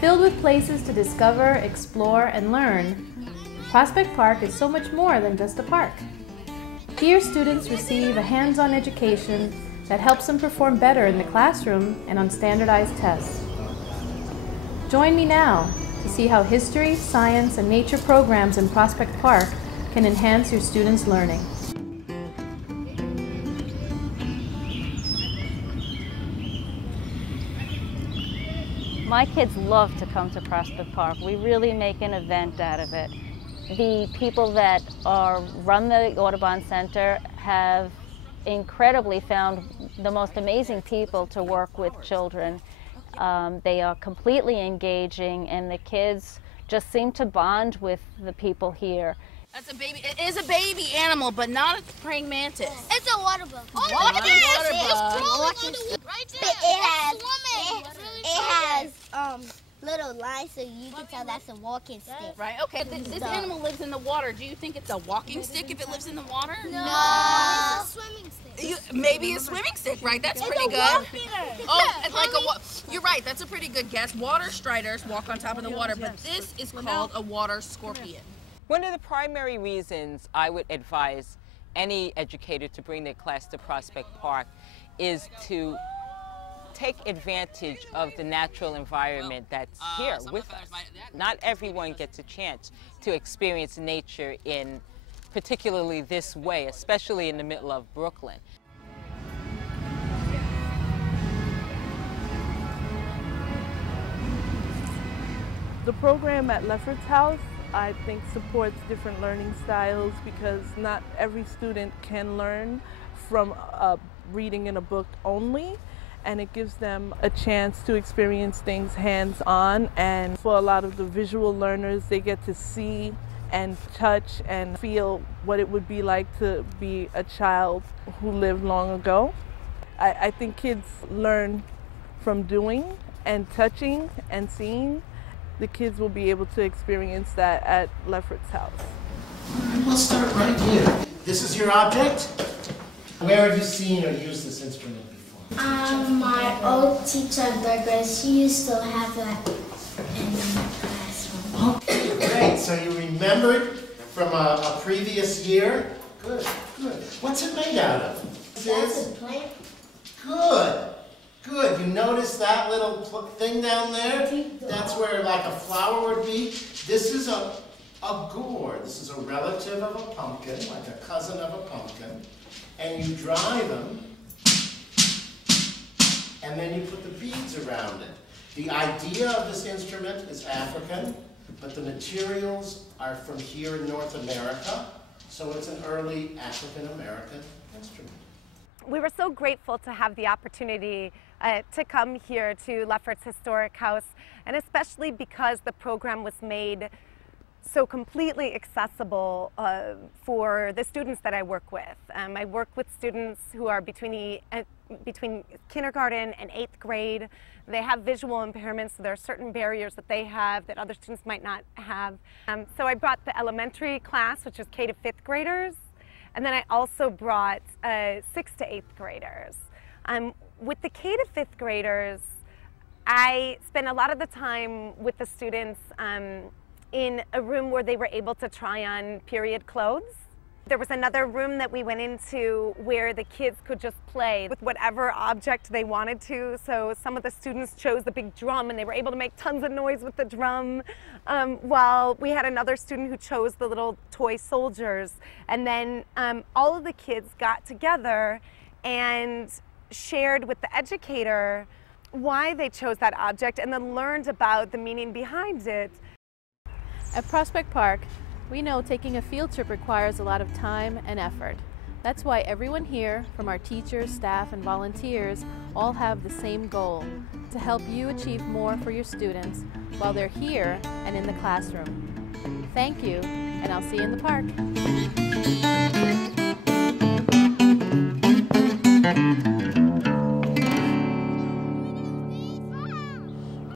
Filled with places to discover, explore, and learn, Prospect Park is so much more than just a park. Here, students receive a hands-on education that helps them perform better in the classroom and on standardized tests. Join me now to see how history, science, and nature programs in Prospect Park can enhance your students' learning. My kids love to come to Prospect Park. We really make an event out of it. The people that run the Audubon Center have incredibly found the most amazing people to work with children. They are completely engaging, and the kids just seem to bond with the people here. That's a baby. It is a baby animal, but not a praying mantis. It's a water bug. Oh, look at this! It has little lines, so you can tell that's a walking stick. Right. Okay. This animal lives in the water. Do you think it's a walking stick if it lives in the water? No. It's a swimming stick. Maybe a swimming stick, right? That's pretty good. Oh, like you're right. That's a pretty good guess. Water striders walk on top of the water, but this is called a water scorpion. One of the primary reasons I would advise any educator to bring their class to Prospect Park is to take advantage of the natural environment that's here with us. Not everyone gets a chance to experience nature in particularly this way, especially in the middle of Brooklyn. The program at Lefferts House, I think, supports different learning styles because not every student can learn from reading in a book only, and it gives them a chance to experience things hands-on. And for a lot of the visual learners, they get to see and touch and feel what it would be like to be a child who lived long ago. I think kids learn from doing and touching and seeing. The kids will be able to experience that at Lefferts House. We'll start right here. This is your object? Where have you seen or used this instrument before? My old teacher, Douglas, she used to have that in the classroom. Okay, great. So you remembered from a previous year? Good, good. What's it made out of? That's a plant. Good. Good. You notice that little thing down there? That's where like a flower would be. This is a gourd. This is a relative of a pumpkin, like a cousin of a pumpkin. And you dry them, and then you put the beads around it. The idea of this instrument is African, but the materials are from here in North America, so it's an early African-American instrument. We were so grateful to have the opportunity to come here to Lefferts Historic House, and especially because the program was made so completely accessible for the students that I work with. I work with students who are between kindergarten and 8th grade. They have visual impairments, so there are certain barriers that they have that other students might not have. So I brought the elementary class, which is K to 5th graders, and then I also brought 6th to 8th graders. With the K to 5th graders, I spent a lot of the time with the students in a room where they were able to try on period clothes. There was another room that we went into where the kids could just play with whatever object they wanted to. So some of the students chose the big drum and they were able to make tons of noise with the drum, while we had another student who chose the little toy soldiers. And then all of the kids got together and shared with the educator why they chose that object and then learned about the meaning behind it. At Prospect Park, we know taking a field trip requires a lot of time and effort. That's why everyone here, from our teachers, staff, and volunteers, all have the same goal: to help you achieve more for your students while they're here and in the classroom. Thank you, and I'll see you in the park.